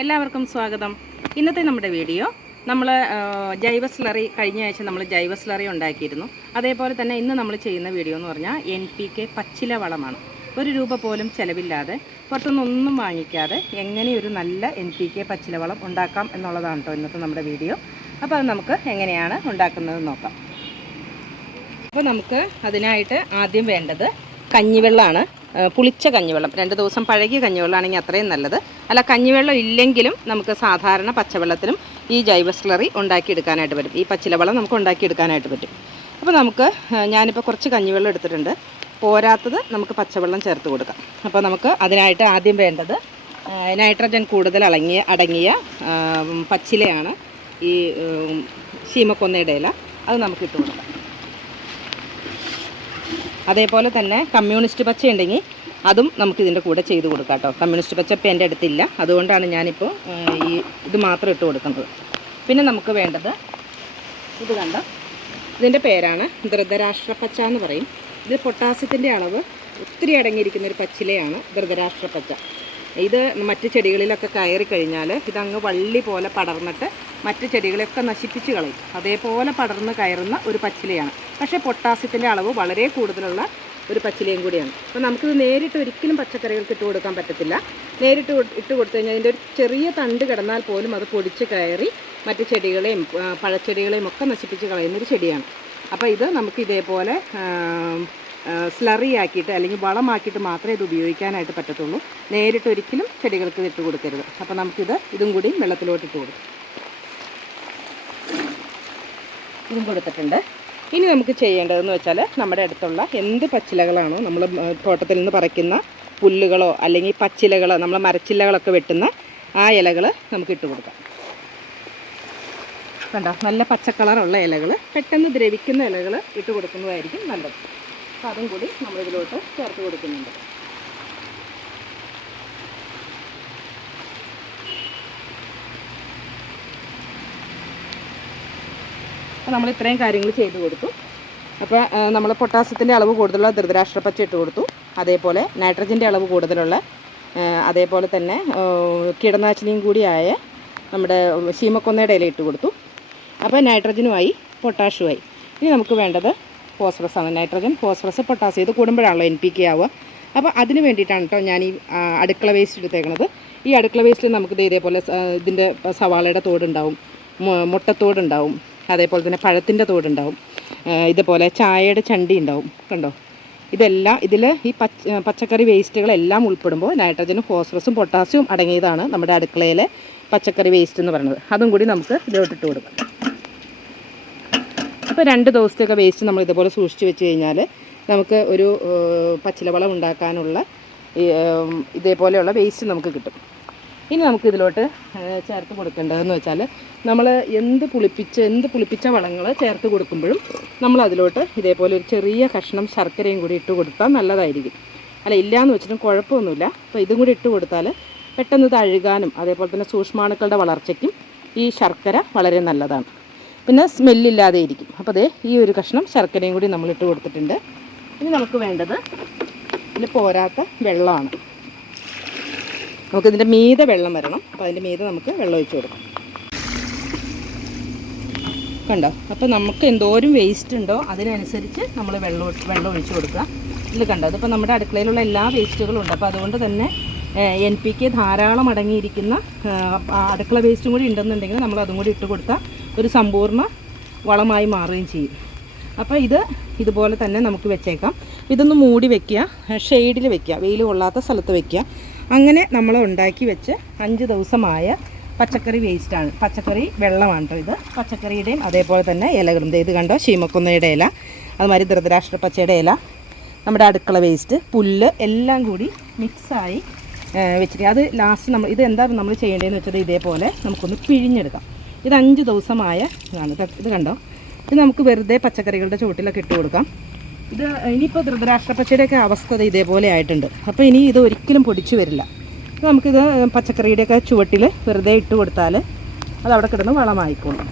എല്ലാവർക്കും സ്വാഗതം. ഇന്നത്തെ നമ്മുടെ വീഡിയോ നമ്മൾ ജൈവ സ്ലറി കഴിഞ്ഞ ആഴ്ച നമ്മൾ ജൈവ സ്ലറി ഉണ്ടാക്കിയിരുന്നു. അതേപോലെ തന്നെ ഇന്ന് നമ്മൾ ചെയ്യുന്ന വീഡിയോ എന്ന് പറഞ്ഞാൽ എൻ പി കെ പച്ചില വളമാണ് ഒരു രൂപ പോലും ചിലവില്ലാതെ പുറത്തുനിന്നൊന്നും വാങ്ങിക്കാതെ എങ്ങനെ ഒരു നല്ല എൻ പി കെ പച്ചില വളം ഉണ്ടാക്കാം എന്നുള്ളതാണ് കേട്ടോ ഇന്നത്തെ നമ്മുടെ വീഡിയോ. അപ്പോൾ അത് നമുക്ക് എങ്ങനെയാണ് ഉണ്ടാക്കുന്നത് നോക്കാം. അപ്പോൾ നമുക്ക് അതിനായിട്ട് ആദ്യം വേണ്ടത് കഞ്ഞിവെള്ളമാണ് പുളിച്ച കഞ്ഞിവെള്ളം. രണ്ട് ദിവസം പഴകിയ കഞ്ഞിവെള്ളമാണെങ്കിൽ അത്രയും നല്ലത്. അല്ല കഞ്ഞിവെള്ളം ഇല്ലെങ്കിലും നമുക്ക് സാധാരണ പച്ചവെള്ളത്തിലും ഈ ജൈവ സ്ലറി ഉണ്ടാക്കിയെടുക്കാനായിട്ട് പറ്റും. ഈ പച്ചിലവെള്ളം നമുക്ക് ഉണ്ടാക്കിയെടുക്കാനായിട്ട് പറ്റും. അപ്പോൾ നമുക്ക് ഞാനിപ്പോൾ കുറച്ച് കഞ്ഞിവെള്ളം എടുത്തിട്ടുണ്ട്. പോരാത്തത് നമുക്ക് പച്ചവെള്ളം ചേർത്ത് കൊടുക്കാം. അപ്പോൾ നമുക്ക് അതിനായിട്ട് ആദ്യം വേണ്ടത് നൈട്രജൻ കൂടുതൽ അടങ്ങിയ അടങ്ങിയ പച്ചിലയാണ് ഈ ശീമക്കൊന്നയുടെ ഇല. അത് നമുക്ക് ഇട്ട് കൊടുക്കാം. അതേപോലെ തന്നെ കമ്മ്യൂണിസ്റ്റ് പച്ച ഉണ്ടെങ്കിൽ അതും നമുക്ക് ഇതിന്റെ കൂടെ ചെയ്ത് കൊടുക്കാം കേട്ടോ. കമ്മ്യൂണിസ്റ്റ് പച്ചപ്പ് എന്റെ അടുത്തില്ല. അതുകൊണ്ടാണ് ഞാനിപ്പോൾ ഈ ഇത് മാത്രം ഇട്ട് കൊടുക്കുന്നത്. പിന്നെ നമുക്ക് വേണ്ടത് ഇത് കണ്ട? ഇതിന്റെ പേരാണ് ധൃതരാഷ്ട്ര പച്ച എന്ന് പറയും. ഇത് പൊട്ടാസ്യത്തിന്റെ അളവ് ഒത്തിരി അടങ്ങിയിരിക്കുന്ന ഒരു പച്ചിലയാണ് ധൃതരാഷ്ട്ര പച്ച. ഇത് മറ്റ് ചെടികളിലൊക്കെ കയറി കഴിഞ്ഞാൽ ഇതങ്ങ് വള്ളി പോലെ പടർന്നിട്ട് മറ്റ് ചെടികളെയൊക്കെ നശിപ്പിച്ച് കളയും. അതേപോലെ പടർന്ന് കയറുന്ന ഒരു പച്ചിലയാണ്. പക്ഷേ പൊട്ടാസ്യത്തിന്റെ അളവ് വളരെ കൂടുതലുള്ള ഒരു പച്ചിലയും കൂടിയാണ്. അപ്പോൾ നമുക്കിത് നേരിട്ട് ഒരിക്കലും പച്ചക്കറികൾക്ക് ഇട്ട് കൊടുക്കാൻ പറ്റത്തില്ല. നേരിട്ട് ഇട്ട് കൊടുത്തു കഴിഞ്ഞാൽ അതിന്റെ ഒരു ചെറിയ തണ്ട് കിടന്നാൽ പോലും അത് പൊടിച്ച് കയറി മറ്റ് ചെടികളെയും പഴച്ചെടികളെയും ഒക്കെ നശിപ്പിച്ച് കളയുന്നൊരു ചെടിയാണ്. അപ്പോൾ ഇത് നമുക്ക് ഇതേപോലെ സ്ലറി ആക്കിയിട്ട് അല്ലെങ്കിൽ വളമാക്കിയിട്ട് മാത്രമേ ഇത് ഉപയോഗിക്കാനായിട്ട് പറ്റത്തുള്ളൂ. നേരിട്ട് ഒരിക്കലും ചെടികൾക്ക് ഇട്ട് കൊടുക്കരുത്. അപ്പോൾ നമുക്കിത് ഇതും കൂടി വെള്ളത്തിലോട്ട് ഇട്ട് കൊടുക്കും. ഇതും കൊടുത്തിട്ടുണ്ട്. ഇനി നമുക്ക് ചെയ്യേണ്ടതെന്ന് വെച്ചാൽ നമ്മുടെ അടുത്തുള്ള എന്ത് പച്ചിലകളാണോ നമ്മൾ തോട്ടത്തിൽ നിന്ന് പറിക്കുന്ന പുല്ലുകളോ അല്ലെങ്കിൽ പച്ചിലകളോ നമ്മൾ മരച്ചില്ലകളൊക്കെ വെട്ടുന്ന ആ ഇലകൾ നമുക്ക് ഇട്ട് കൊടുക്കാം. കണ്ടോ? നല്ല പച്ച കളറുള്ള ഇലകൾ പെട്ടെന്ന് ദ്രവിക്കുന്ന ഇലകൾ ഇട്ട് കൊടുക്കുന്നതായിരിക്കും നല്ലത്. അപ്പോൾ അതും കൂടി നമ്മളിതിലോട്ട് ചേർത്ത് കൊടുക്കുന്നുണ്ട്. അപ്പോൾ നമ്മൾ ഇത്രയും കാര്യങ്ങൾ ചെയ്ത് കൊടുത്തു. അപ്പോൾ നമ്മൾ പൊട്ടാസ്യത്തിന്റെ അളവ് കൂടുതലുള്ള ധൃതരാഷ്ട്രപ്പച്ച ഇട്ട് കൊടുത്തു. അതേപോലെ നൈട്രജന്റെ അളവ് കൂടുതലുള്ള അതേപോലെ തന്നെ കീടനാശിനിയും കൂടിയായ നമ്മുടെ ശീമക്കൊന്നയുടെ ഇല ഇട്ട് കൊടുത്തു. അപ്പോൾ നൈട്രജനുമായി പൊട്ടാഷുമായി ഇനി നമുക്ക് വേണ്ടത് ഫോസ്ഫറസ് ആണ്. നൈട്രജൻ ഫോസ്ഫറസ് പൊട്ടാസ്യം ഇത് കൂടുമ്പോഴാണല്ലോ എൻ പി കെ ആവുക. അപ്പോൾ അതിന് വേണ്ടിയിട്ടാണ് കേട്ടോ ഞാൻ ഈ അടുക്കള വേസ്റ്റ് എടുത്തേക്കണത്. ഈ അടുക്കള വേസ്റ്റിൽ നമുക്ക് ഇതേപോലെ ഇതിന്റെ സവാളയുടെ തോടുണ്ടാവും മുട്ടത്തോടുണ്ടാവും. അതേപോലെ തന്നെ പഴത്തിന്റെ തോടുണ്ടാവും. ഇതുപോലെ ചായയുടെ ചണ്ടി ഉണ്ടാവും. കണ്ടോ? ഇതെല്ലാം ഇതിൽ ഈ പച്ച പച്ചക്കറി വേസ്റ്റുകളെല്ലാം ഉൾപ്പെടുമ്പോൾ നൈട്രജനും ഫോസ്ഫറസും പൊട്ടാസ്യവും അടങ്ങിയതാണ് നമ്മുടെ അടുക്കളയിലെ പച്ചക്കറി വേസ്റ്റ് എന്ന് പറയുന്നത്. അതും കൂടി നമുക്ക് ഇതിലോട്ടിട്ട് കൊടുക്കാം. അപ്പോൾ രണ്ട് ദിവസത്തെയൊക്കെ വേസ്റ്റ് നമ്മൾ ഇതുപോലെ സൂക്ഷിച്ച് വെച്ച് കഴിഞ്ഞാൽ നമുക്ക് ഒരു പച്ചിലവളം ഉണ്ടാക്കാനുള്ള ഇതേപോലെയുള്ള വേസ്റ്റ് നമുക്ക് കിട്ടും. ഇനി നമുക്ക് ഇതിലോട്ട് ചേർത്ത് കൊടുക്കേണ്ടതെന്ന് വെച്ചാൽ നമ്മൾ എന്ത് പുളിപ്പിച്ച് എന്ത് പുളിപ്പിച്ച വളങ്ങൾ ചേർത്ത് കൊടുക്കുമ്പോഴും നമ്മൾ അതിലോട്ട് ഇതേപോലെ ഒരു ചെറിയ കഷ്ണം ശർക്കരയും കൂടി ഇട്ട് കൊടുത്താൽ നല്ലതായിരിക്കും. അല്ല ഇല്ലയെന്ന് വെച്ചിട്ടും കുഴപ്പമൊന്നുമില്ല. അപ്പോൾ ഇതും കൂടി ഇട്ട് കൊടുത്താൽ പെട്ടെന്ന് തഴുകാനും അതേപോലെ തന്നെ സൂക്ഷ്മാണുക്കളുടെ വളർച്ചയ്ക്കും ഈ ശർക്കര വളരെ നല്ലതാണ്. പിന്നെ സ്മെല്ലില്ലാതെ ഇരിക്കും. അപ്പോൾ അതേ ഈ ഒരു കഷ്ണം ശർക്കരയും കൂടി നമ്മൾ ഇട്ട് കൊടുത്തിട്ടുണ്ട്. ഇനി നമുക്ക് വേണ്ടത് ഇതിൽ പോരാത്ത വെള്ളമാണ്. നമുക്കിതിന്റെ മീതെ വെള്ളം വരണം. അപ്പോൾ അതിന്റെ മീതെ നമുക്ക് വെള്ളം ഒഴിച്ചു കൊടുക്കാം. കണ്ടോ? അപ്പോൾ നമുക്ക് എന്തോരം വേസ്റ്റ് ഉണ്ടോ അതിനനുസരിച്ച് നമ്മൾ വെള്ളം വെള്ളം ഒഴിച്ചു കൊടുക്കുക. ഇതിൽ കണ്ടോ? അതിപ്പോൾ നമ്മുടെ അടുക്കളയിലുള്ള എല്ലാ വേസ്റ്റുകളും ഉണ്ട്. അപ്പോൾ അതുകൊണ്ട് തന്നെ എൻ പി കെ ധാരാളം അടങ്ങിയിരിക്കുന്ന അടുക്കള വേസ്റ്റും കൂടി ഉണ്ടെന്നുണ്ടെങ്കിൽ നമ്മൾ അതും കൂടി ഇട്ട് കൊടുത്താൽ ഒരു സമ്പൂർണ വളമായി മാറുകയും ചെയ്യും. അപ്പോൾ ഇത് ഇതുപോലെ തന്നെ നമുക്ക് വെച്ചേക്കാം. ഇതൊന്ന് മൂടി വെക്കുക. ഷെയ്ഡിൽ വെക്കുക. വെയിൽ കൊള്ളാത്ത സ്ഥലത്ത് വെക്കുക. അങ്ങനെ നമ്മൾ ഉണ്ടാക്കി വെച്ച് അഞ്ച് ദിവസമായ പച്ചക്കറി വേസ്റ്റാണ് പച്ചക്കറി വെള്ളമാണ് ഇത്. പച്ചക്കറിയുടെയും അതേപോലെ തന്നെ ഇലകളും ഇത് കണ്ടോ? ശീമക്കുന്നയുടെ ഇല അതുമാതിരി ധൃതരാഷ്ട്ര പച്ചയുടെ ഇല നമ്മുടെ അടുക്കള വേസ്റ്റ് പുല്ല് എല്ലാം കൂടി മിക്സായി വെച്ചിട്ട് അത് ലാസ്റ്റ് നമ്മൾ ഇത് എന്താ നമ്മൾ ചെയ്യേണ്ടതെന്ന് വെച്ചാൽ ഇതേപോലെ നമുക്കൊന്ന് പിഴിഞ്ഞെടുക്കാം. ഇത് അഞ്ച് ദിവസമായ ഇതാണ് ഇത് ഇത് കണ്ടോ? ഇത് നമുക്ക് വെറുതെ പച്ചക്കറികളുടെ ചുവട്ടിലൊക്കെ ഇട്ട് കൊടുക്കാം. ഇത് ഇനിയിപ്പോൾ ധൃതരാഷ്ട്രപ്പച്ചയുടെയൊക്കെ അവസ്ഥ ദേ ഇതേപോലെ ആയിട്ടുണ്ട്. അപ്പോൾ ഇനി ഇത് ഒരിക്കലും പൊടിച്ചു വരില്ല. നമുക്കിത് പച്ചക്കറിയുടെയൊക്കെ ചുവട്ടിൽ വെറുതെ ഇട്ട് കൊടുത്താൽ അത് അവിടെ കിടന്ന് വളമായിക്കോളും.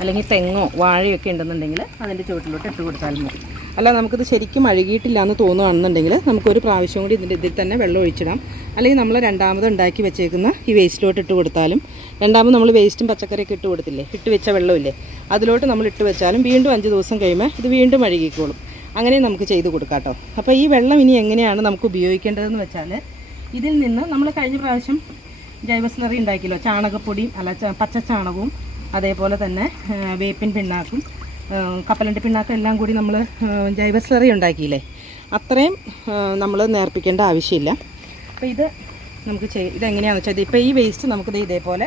അല്ലെങ്കിൽ തെങ്ങോ വാഴയൊക്കെ ഉണ്ടെന്നുണ്ടെങ്കിൽ അതിന്റെ ചുവട്ടിലോട്ട് ഇട്ട് കൊടുത്താലും മതി. അല്ല നമുക്കിത് ശരിക്കും അഴുകിയിട്ടില്ല എന്ന് തോന്നുകയാണെന്നുണ്ടെങ്കിൽ നമുക്കൊരു പ്രാവശ്യം കൂടി ഇതിന്റെ ഇതിൽ തന്നെ വെള്ളം ഒഴിച്ചിടാം. അല്ലെങ്കിൽ നമ്മൾ രണ്ടാമത് ഉണ്ടാക്കി വെച്ചേക്കുന്ന ഈ വേസ്റ്റിലോട്ട് ഇട്ട് കൊടുത്താലും രണ്ടാമത് നമ്മൾ വേസ്റ്റും പച്ചക്കറിയൊക്കെ ഇട്ട് കൊടുത്തില്ലേ? ഇട്ട് വെച്ച വെള്ളമില്ലേ? അതിലോട്ട് നമ്മൾ ഇട്ട് വെച്ചാലും വീണ്ടും അഞ്ച് ദിവസം കഴിയുമ്പോൾ ഇത് വീണ്ടും അഴുകിക്കോളും അങ്ങനെ നമുക്ക് ചെയ്ത് കൊടുക്കാം കേട്ടോ. അപ്പോൾ ഈ വെള്ളം ഇനി എങ്ങനെയാണ് നമുക്ക് ഉപയോഗിക്കേണ്ടതെന്ന് വെച്ചാൽ ഇതിൽ നിന്ന് നമ്മൾ കഴിഞ്ഞ പ്രാവശ്യം ജൈവസ്ലറി ഉണ്ടാക്കിയല്ലോ. ചാണകപ്പൊടിയും അല്ല പച്ച ചാണകവും അതേപോലെ തന്നെ വേപ്പിൻ പിണ്ണാക്കും കപ്പലണ്ടി പിണ്ണാക്കും എല്ലാം കൂടി നമ്മൾ ജൈവസ്ലറി ഉണ്ടാക്കിയില്ലേ? അത്രയും നമ്മൾ നേർപ്പിക്കേണ്ട ആവശ്യമില്ല. അപ്പോൾ ഇത് നമുക്ക് ചെയ് ഇതെങ്ങനെയാണെന്ന് വെച്ചാൽ ഇപ്പോൾ ഈ വേസ്റ്റ് നമുക്കിത് ഇതേപോലെ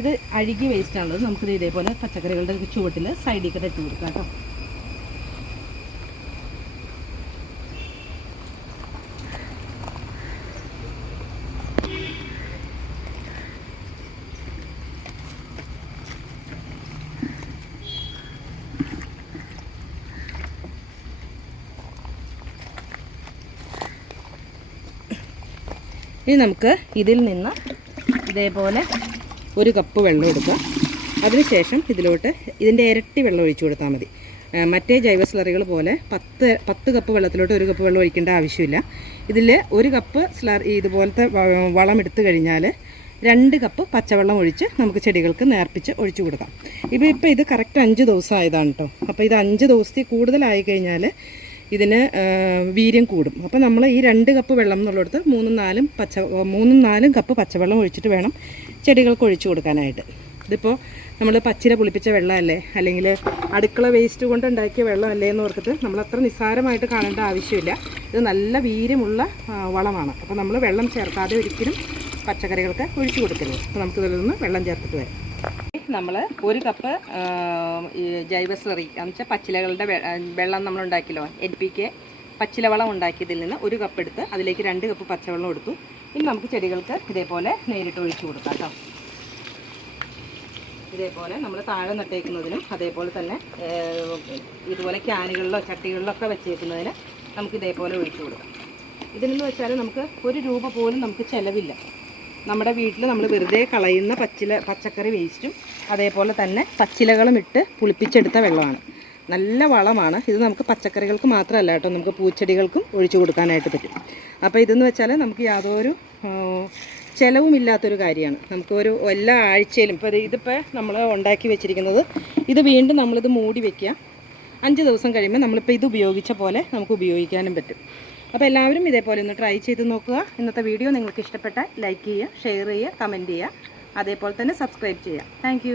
ഇത് അഴുകിയ വേസ്റ്റാണുള്ളത് നമുക്കിത് ഇതേപോലെ പച്ചക്കറികളുടെ ചുവട്ടിൽ സൈഡിൽ കൂടെ ഇട്ട് കൊടുക്കാം കേട്ടോ. ഇനി നമുക്ക് ഇതിൽ നിന്ന് ഇതേപോലെ ഒരു കപ്പ് വെള്ളം എടുക്കുക. അതിനുശേഷം ഇതിലോട്ട് ഇതിന്റെ ഇരട്ടി വെള്ളം ഒഴിച്ചു കൊടുത്താൽ മതി. മറ്റേ ജൈവ സ്ലറികൾ പോലെ പത്ത് പത്ത് കപ്പ് വെള്ളത്തിലോട്ട് ഒരു കപ്പ് വെള്ളം ഒഴിക്കേണ്ട ആവശ്യമില്ല. ഇതിൽ ഒരു കപ്പ് സ്ലർ ഇതുപോലത്തെ വളം എടുത്തു കഴിഞ്ഞാൽ രണ്ട് കപ്പ് പച്ചവെള്ളം ഒഴിച്ച് നമുക്ക് ചെടികൾക്ക് നേർപ്പിച്ച് ഒഴിച്ചു കൊടുക്കാം. ഇപ്പോൾ ഇപ്പോൾ ഇത് കറക്റ്റ് അഞ്ച് ദിവസം ആയതാണ് കേട്ടോ അപ്പോൾ ഇത് അഞ്ച് ദിവസത്തിൽ കൂടുതലായി കഴിഞ്ഞാൽ ഇതിന് വീര്യം കൂടും. അപ്പോൾ നമ്മൾ ഈ രണ്ട് കപ്പ് വെള്ളം എന്നുള്ളിടത്ത് മൂന്നും നാലും പച്ച മൂന്നും നാലും കപ്പ് പച്ചവെള്ളം ഒഴിച്ചിട്ട് വേണം ചെടികൾക്ക് ഒഴിച്ചു കൊടുക്കാനായിട്ട്. ഇതിപ്പോൾ നമ്മൾ പച്ചില പുളിപ്പിച്ച വെള്ളമല്ലേ? അല്ലെങ്കിൽ അടുക്കള വേസ്റ്റ് കൊണ്ട് ഉണ്ടാക്കിയ വെള്ളമല്ലേ എന്ന് ഓർത്തിട്ട് നമ്മൾ അത്ര നിസ്സാരമായിട്ട് കാണേണ്ട ആവശ്യമില്ല. ഇത് നല്ല വീര്യമുള്ള വളമാണ്. അപ്പോൾ നമ്മൾ വെള്ളം ചേർക്കാതെ ഒരിക്കലും പച്ചക്കറികൾക്ക് ഒഴിച്ചു കൊടുക്കരുത്. അപ്പോൾ നമുക്കിതിൽ നിന്ന് വെള്ളം ചേർത്തിട്ട് വരാം. നമ്മൾ ഒരു കപ്പ് ആ, ഈ ജൈവ സ്ലറി എന്ന് വെച്ചാൽ പച്ചിലകളുടെ വെള്ളം നമ്മൾ ഉണ്ടാക്കിയല്ലോ എൻ പി കെ പച്ചില വളം ഉണ്ടാക്കിയതിൽ നിന്ന് ഒരു കപ്പ് എടുത്ത് അതിലേക്ക് രണ്ട് കപ്പ് പച്ചവെള്ളം എടുത്തു. ഇനി നമുക്ക് ചെടികൾക്ക് ഇതേപോലെ നേരിട്ട് ഒഴിച്ചു കൊടുക്കാം കേട്ടോ ഇതേപോലെ നമ്മൾ താഴെ നട്ടേക്കുന്നതിനും അതേപോലെ തന്നെ ഇതുപോലെ ക്യാനുകളിലോ ചട്ടികളിലോ ഒക്കെ വെച്ചേക്കുന്നതിന് നമുക്ക് ഇതേപോലെ ഒഴിച്ചു കൊടുക്കാം. ഇതിനെന്ന് വെച്ചാൽ നമുക്ക് ഒരു രൂപ പോലും നമുക്ക് ചിലവില്ല. നമ്മുടെ വീട്ടിൽ നമ്മൾ വെറുതെ കളയുന്ന പച്ചില പച്ചക്കറി വേസ്റ്റും അതേപോലെ തന്നെ പച്ചിലകളും ഇട്ട് പുളിപ്പിച്ചെടുത്ത വെള്ളമാണ്. നല്ല വളമാണ്. ഇത് നമുക്ക് പച്ചക്കറികൾക്ക് മാത്രമല്ല കേട്ടോ. നമുക്ക് പൂച്ചെടികൾക്കും ഒഴിച്ചു കൊടുക്കാനായിട്ട് പറ്റും. അപ്പോൾ ഇതെന്ന് വെച്ചാൽ നമുക്ക് യാതൊരു ചിലവും ചിലവുമില്ലാത്തൊരു കാര്യമാണ്. നമുക്ക് ഒരു എല്ലാ ആഴ്ചയിലും ഇപ്പോൾ ഇതിപ്പോൾ നമ്മൾ ഉണ്ടാക്കി വെച്ചിരിക്കുന്നത് ഇത് വീണ്ടും നമ്മളിത് മൂടി വെക്കുക. അഞ്ച് ദിവസം കഴിയുമ്പോൾ നമ്മളിപ്പോൾ ഇത് ഉപയോഗിച്ച പോലെ നമുക്ക് ഉപയോഗിക്കാനും പറ്റും. അപ്പോൾ എല്ലാവരും ഇതേപോലെ ഒന്ന് ട്രൈ ചെയ്ത് നോക്കുക. ഇന്നത്തെ വീഡിയോ നിങ്ങൾക്ക് ഇഷ്ടപ്പെട്ടാൽ ലൈക്ക് ചെയ്യുക ഷെയർ ചെയ്യുക കമന്റ് ചെയ്യുക. അതേപോലെ തന്നെ സബ്സ്ക്രൈബ് ചെയ്യുക താങ്ക്